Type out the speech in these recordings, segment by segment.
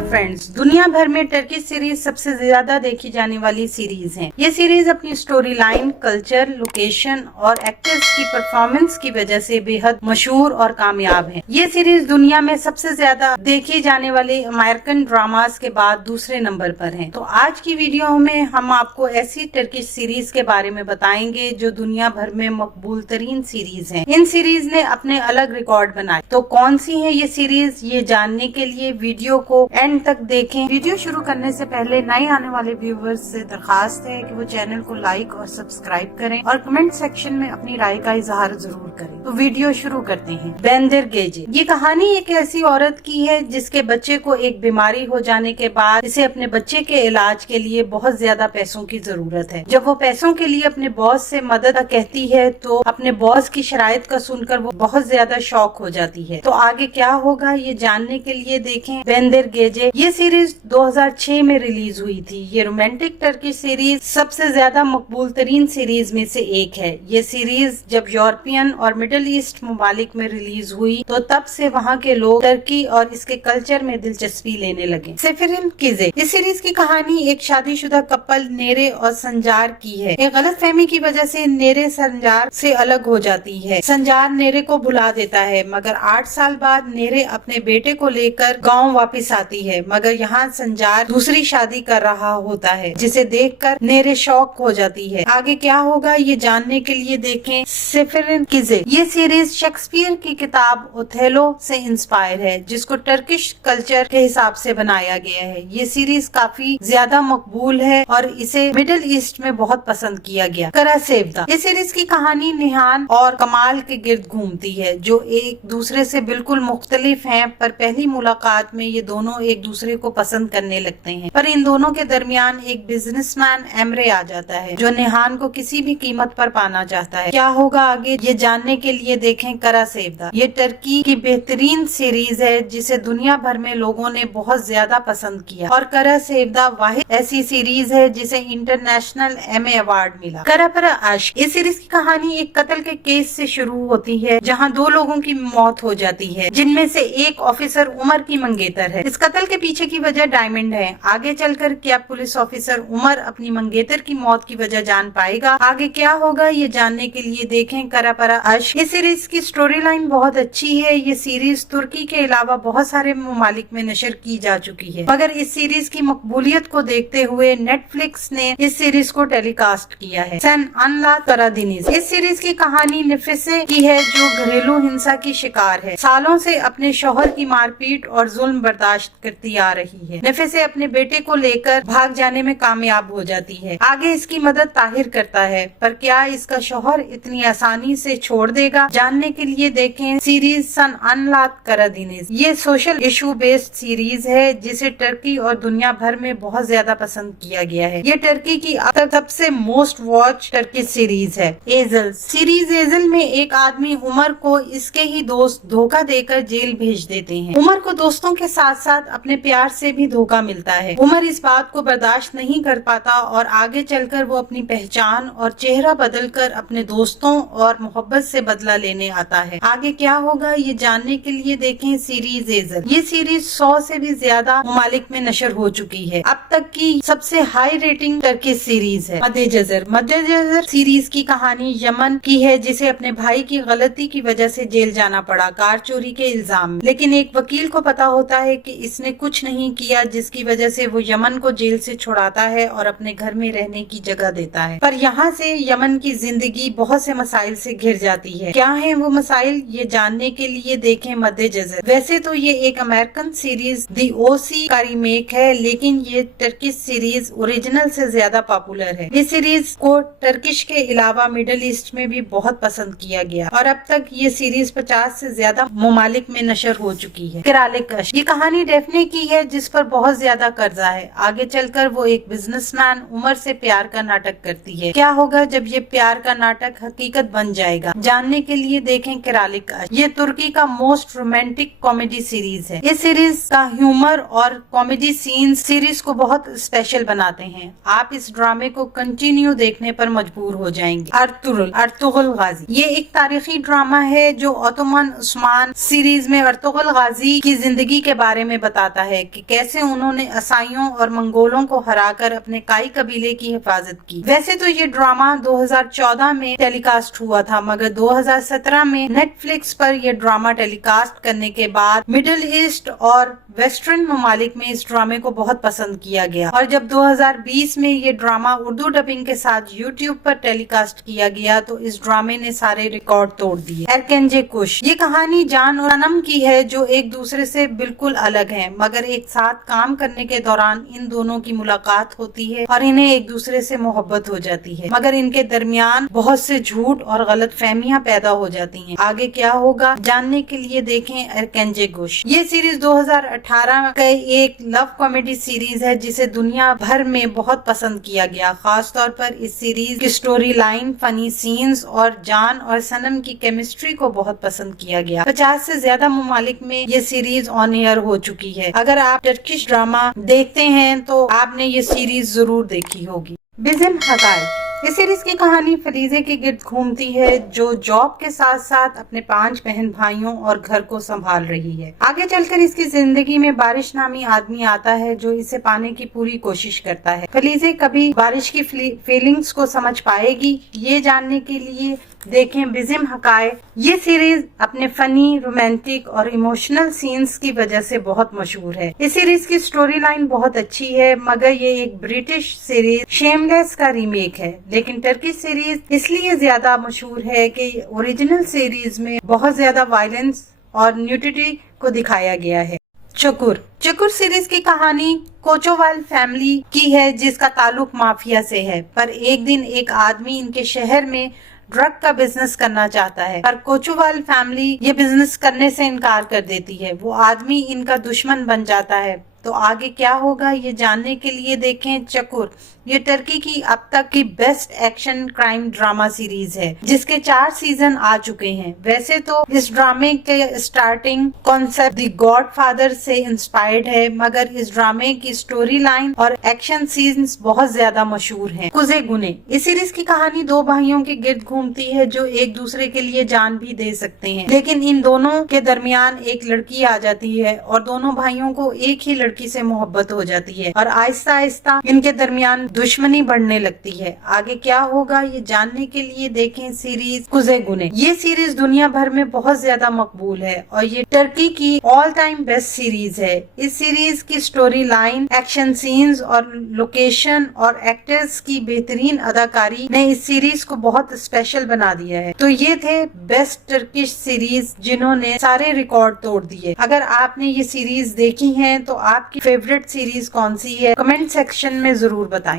Hello friends, दुनिया भर में टर्किश सीरीज सबसे ज्यादा देखी जाने वाली सीरीज है। ये सीरीज अपनी स्टोरी लाइन, कल्चर, लोकेशन और एक्टर्स की परफॉर्मेंस की वजह से बेहद मशहूर और कामयाब है। ये सीरीज दुनिया में सबसे ज्यादा देखी जाने वाले अमेरिकन ड्रामास के बाद दूसरे नंबर पर है। तो आज की वीडियो में हम आपको ऐसी टर्किश सीरीज के बारे में बताएंगे जो दुनिया भर में मकबूल तरीन सीरीज है। इन सीरीज ने अपने अलग रिकॉर्ड बनाए। तो कौन सी है ये सीरीज, ये जानने के लिए वीडियो को एंड तक देखें। वीडियो शुरू करने से पहले नए आने वाले व्यूवर्स से दरखास्त है कि वो चैनल को लाइक और सब्सक्राइब करें और कमेंट सेक्शन में अपनी राय का इजहार जरूर करें। तो वीडियो शुरू करते हैं। बेंदिर गेजे। ये कहानी एक ऐसी औरत की है जिसके बच्चे को एक बीमारी हो जाने के बाद इसे अपने बच्चे के इलाज के लिए बहुत ज्यादा पैसों की जरूरत है। जब वो पैसों के लिए अपने बॉस से मदद कहती है तो अपने बॉस की शराइत का सुनकर वो बहुत ज्यादा शॉक हो जाती है। तो आगे क्या होगा ये जानने के लिए देखें बेंदिर गेजे। ये सीरीज 2006 में रिलीज हुई थी। ये रोमांटिक टर्किश सीरीज सबसे ज्यादा मकबूल तरीन सीरीज में से एक है। ये सीरीज जब यूरोपियन और मिडिल ईस्ट ममालिक में रिलीज हुई तो तब से वहाँ के लोग टर्की और इसके कल्चर में दिलचस्पी लेने लगे। सेफिरिन किजे। इस सीरीज की कहानी एक शादीशुदा कपल नेरे और संजार की है। एक गलतफहमी की वजह से नेरे संजार से अलग हो जाती है। संजार नेरे को भुला देता है, मगर 8 साल बाद नेरे अपने बेटे को लेकर गांव वापस आती है। मगर यहाँ संजार दूसरी शादी कर रहा होता है, जिसे देखकर नेरे शॉक हो जाती है। आगे क्या होगा ये जानने के लिए देखें सेफिरिन किजे। ये सीरीज शेक्सपियर की किताब ओथेलो से इंस्पायर है, जिसको टर्किश कल्चर के हिसाब से बनाया गया है। ये सीरीज काफी ज्यादा मकबूल है और इसे मिडिल ईस्ट में बहुत पसंद किया गया। करा सेवदा। इस सीरीज की कहानी निहान और कमाल के गिर्द घूमती है, जो एक दूसरे से बिल्कुल मुख्तलिफ हैं, पर पहली मुलाकात में ये दोनों एक दूसरे को पसंद करने लगते हैं। पर इन दोनों के दरमियान एक बिजनेसमैन एमरे आ जाता है, जो निहान को किसी भी कीमत पर पाना चाहता है। क्या होगा आगे ये जानने के लिए देखें करा सेवदा। ये टर्की की बेहतरीन सीरीज है जिसे दुनिया भर में लोगों ने बहुत ज्यादा पसंद किया, और करा सेवदा वाहिद ऐसी सीरीज है जिसे इंटरनेशनल एमे अवार्ड मिला। करा पर आशिक। इस सीरीज की कहानी एक कत्ल के केस से शुरू होती है, जहाँ 2 लोगों की मौत हो जाती है, जिनमें से एक ऑफिसर उमर की मंगेतर है। इस कत्ल के पीछे की वजह डायमंड है। आगे चलकर क्या पुलिस ऑफिसर उमर अपनी मंगेतर की मौत की वजह जान पाएगा? आगे क्या होगा ये जानने के लिए देखें करा पर आशिक। इस सीरीज की स्टोरी लाइन बहुत अच्छी है। ये सीरीज तुर्की के अलावा बहुत सारे ममालिक में नशर की जा चुकी है, मगर इस सीरीज की मकबूलियत को देखते हुए नेटफ्लिक्स ने इस सीरीज को टेलीकास्ट किया है। सन अनला करादिनीज। इस सीरीज की कहानी निफिसे की है, जो घरेलू हिंसा की शिकार है। सालों से अपने शौहर की मारपीट और जुल्म बर्दाश्त करती आ रही है। निफिसे अपने बेटे को लेकर भाग जाने में कामयाब हो जाती है। आगे इसकी मदद ताहिर करता है, पर क्या इसका शौहर इतनी आसानी से छोड़ देगा? जानने के लिए देखें सीरीज सन अनलात करादिनीज। ये सोशल इशू बेस्ड सीरीज है जिसे टर्की और दुनिया भर में बहुत ज्यादा पसंद किया गया है। ये टर्की की अब तक सबसे मोस्ट वॉच टर्की सीरीज है। एजल। सीरीज एजल में एक आदमी उमर को इसके ही दोस्त धोखा देकर जेल भेज देते हैं। उमर को दोस्तों के साथ साथ अपने प्यार से भी धोखा मिलता है। उमर इस बात को बर्दाश्त नहीं कर पाता और आगे चलकर वो अपनी पहचान और चेहरा बदलकर अपने दोस्तों और मोहब्बत से बदला लेने आता है। आगे क्या होगा ये जानने के लिए देखें सीरीज एजल। ये सीरीज 100 से भी ज्यादा ममालिक में नशर हो चुकी है। अब तक की सबसे हाई रेटिंग टर्की सीरीज है। मध्य जज़र। मध्य जज़र सीरीज की कहानी यमन की है, जिसे अपने भाई की गलती की वजह से जेल जाना पड़ा कार चोरी के इल्जाम में। लेकिन एक वकील को पता होता है कि इसने कुछ नहीं किया, जिसकी वजह से वो यमन को जेल से छुड़ाता है और अपने घर में रहने की जगह देता है। पर यहाँ से यमन की जिंदगी बहुत से मसाइल से घिर जाती है। क्या है वो मसाइल ये जानने के लिए देखें मध्य जज़र। वैसे तो ये एक अमेरिकन सीरीज दी ओसी का रीमेक है, लेकिन ये टर्किश सीरीज ओरिजिनल से ज्यादा पॉपुलर है। इस सीरीज को टर्किश के अलावा मिडिल ईस्ट में भी बहुत पसंद किया गया और अब तक ये सीरीज 50 से ज्यादा ममालिक में नशर हो चुकी है। किराले कश। ये कहानी डेफने की है, जिस पर बहुत ज्यादा कर्जा है। आगे चलकर वो एक बिजनेसमैन उमर से प्यार का नाटक करती है। क्या होगा जब ये प्यार का नाटक हकीकत बन जाएगा? जानने के लिए देखें किराले कश। ये तुर्की का मोस्ट रोमांटिक कॉमेडी सीरीज है। इस सीरीज का ह्यूमर और कॉमेडी सीन्स सीरीज को बहुत स्पेशल बनाते हैं। आप इस ड्रामे को कंटिन्यू देखने पर मजबूर हो जाएंगे। अर्तुगरुल गाजी। ये एक तारीखी ड्रामा है जो ओटोमन उस्मान सीरीज में अर्तुगरुल गाजी की जिंदगी के बारे में बताता دکھاتا ہے کہ کیسے انہوں نے عیسائیوں اور منگولوں کو ہرا کر اپنے کائی قبیلے کی حفاظت کی۔ ویسے تو یہ ڈرامہ 2014 میں ٹیلی کاسٹ ہوا تھا، مگر 2017 میں نیٹ فلکس پر یہ ڈرامہ ٹیلی کاسٹ کرنے کے بعد مڈل ایسٹ اور ویسٹرن ممالک میں اس ڈرامے کو بہت پسند کیا گیا، اور جب 2020 میں یہ ڈرامہ اردو ڈبنگ کے ساتھ یوٹیوب پر ٹیلی کاسٹ کیا گیا تو اس ڈرامے نے سارے ریکارڈ توڑ دیے۔ ارکنجے کش، یہ کہانی جان اور سنم کی ہے جو ایک دوسرے سے بالکل الگ ہیں، مگر ایک ساتھ کام کرنے کے دوران ان دونوں کی ملاقات ہوتی ہے اور انہیں ایک دوسرے سے محبت ہو جاتی ہے، مگر ان کے درمیان بہت سے جھوٹ اور غلط فہمیاں پیدا ہو جاتی ہیں۔ آگے کیا ہوگا جاننے کے لیے دیکھیں ارکنجے کش۔ یہ سیریز 2018 کا ایک لو کامیڈی سیریز ہے جسے دنیا بھر میں بہت پسند کیا گیا، خاص طور پر اس سیریز کی سٹوری لائن، فنی سینز اور جان اور سنم کی کیمسٹری کو بہت پسند کیا گیا۔ 50 سے زیادہ ممالک میں یہ سیریز آن ایئر ہو چکی ہے۔ اگر آپ ٹرکش ڈرامہ دیکھتے ہیں تو آپ نے یہ سیریز ضرور دیکھی ہوگی۔ بزم حقائق، اس سیریز کی کہانی فریزے کے گرد گھومتی ہے جو جاب کے ساتھ ساتھ اپنے 5 بہن بھائیوں اور گھر کو سنبھال رہی ہے۔ آگے چل کر اس کی زندگی میں بارش نامی آدمی آتا ہے جو اسے پانے کی پوری کوشش کرتا ہے۔ فریزے کبھی بارش کی فیلنگز کو سمجھ پائے گی؟ یہ جاننے کے لیے دیکھیں بزم حقائق۔ یہ سیریز اپنے فنی، رومانٹک اور ایموشنل سینز کی وجہ سے بہت مشہور ہے۔ اس سیریز کی سٹوری لائن بہت اچھی ہے، مگر یہ ایک برٹش سیریز شیم لیس کا ریمیک ہے، لیکن ٹرکش سیریز اس لیے زیادہ مشہور ہے کہ اوریجنل سیریز میں بہت زیادہ وائلنس اور نیوڈیٹی کو دکھایا گیا ہے۔ چکر، چکر سیریز کی کہانی کوچوال فیملی کی ہے جس کا تعلق مافیا سے ہے، پر ایک دن ایک آدمی ان کے شہر میں ڈرگ کا بزنس کرنا چاہتا ہے، پر کوچوال فیملی یہ بزنس کرنے سے انکار کر دیتی ہے۔ وہ آدمی ان کا دشمن بن جاتا ہے۔ تو آگے کیا ہوگا یہ جاننے کے لیے دیکھیں چکر۔ یہ ٹرکی کی اب تک کی best action crime drama series ہے جس کے 4 سیزن آ چکے ہیں۔ ویسے تو اس ڈرامے کے starting concept the God father سے انسپائرڈ ہے، مگر اس ڈرامے کی سٹوری لائن اور ایکشن سینز بہت زیادہ مشہور ہیں۔ کزے گنے، اس سیریز کی کہانی 2 بھائیوں کے گرد گھومتی ہے جو ایک دوسرے کے لیے جان بھی دے سکتے ہیں، لیکن ان دونوں کے درمیان ایک لڑکی آ جاتی ہے اور دونوں بھائیوں کو ایک ہی لڑکی سے محبت ہو جاتی ہے، اور آہستہ آہستہ ان کے درمیان دشمنی بڑھنے لگتی ہے۔ آگے کیا ہوگا یہ جاننے کے لیے دیکھیں سیریز کزے گنے۔ یہ سیریز دنیا بھر میں بہت زیادہ مقبول ہے اور یہ ٹرکی کی آل ٹائم بیسٹ سیریز ہے۔ اس سیریز کی سٹوری لائن، ایکشن سینز اور لوکیشن اور ایکٹرز کی بہترین اداکاری نے اس سیریز کو بہت اسپیشل بنا دیا ہے۔ تو یہ تھے بیسٹ ٹرکش سیریز جنہوں نے سارے ریکارڈ توڑ دیے۔ اگر آپ نے یہ سیریز دیکھی ہیں تو آپ کی فیوریٹ سیریز کون سی ہے کمنٹ سیکشن میں ضرور بتائیں۔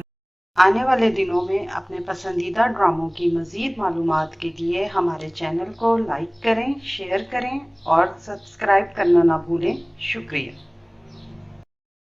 آنے والے دنوں میں اپنے پسندیدہ ڈراموں کی مزید معلومات کے لیے ہمارے چینل کو لائک کریں، شیئر کریں اور سبسکرائب کرنا نہ بھولیں۔ شکریہ۔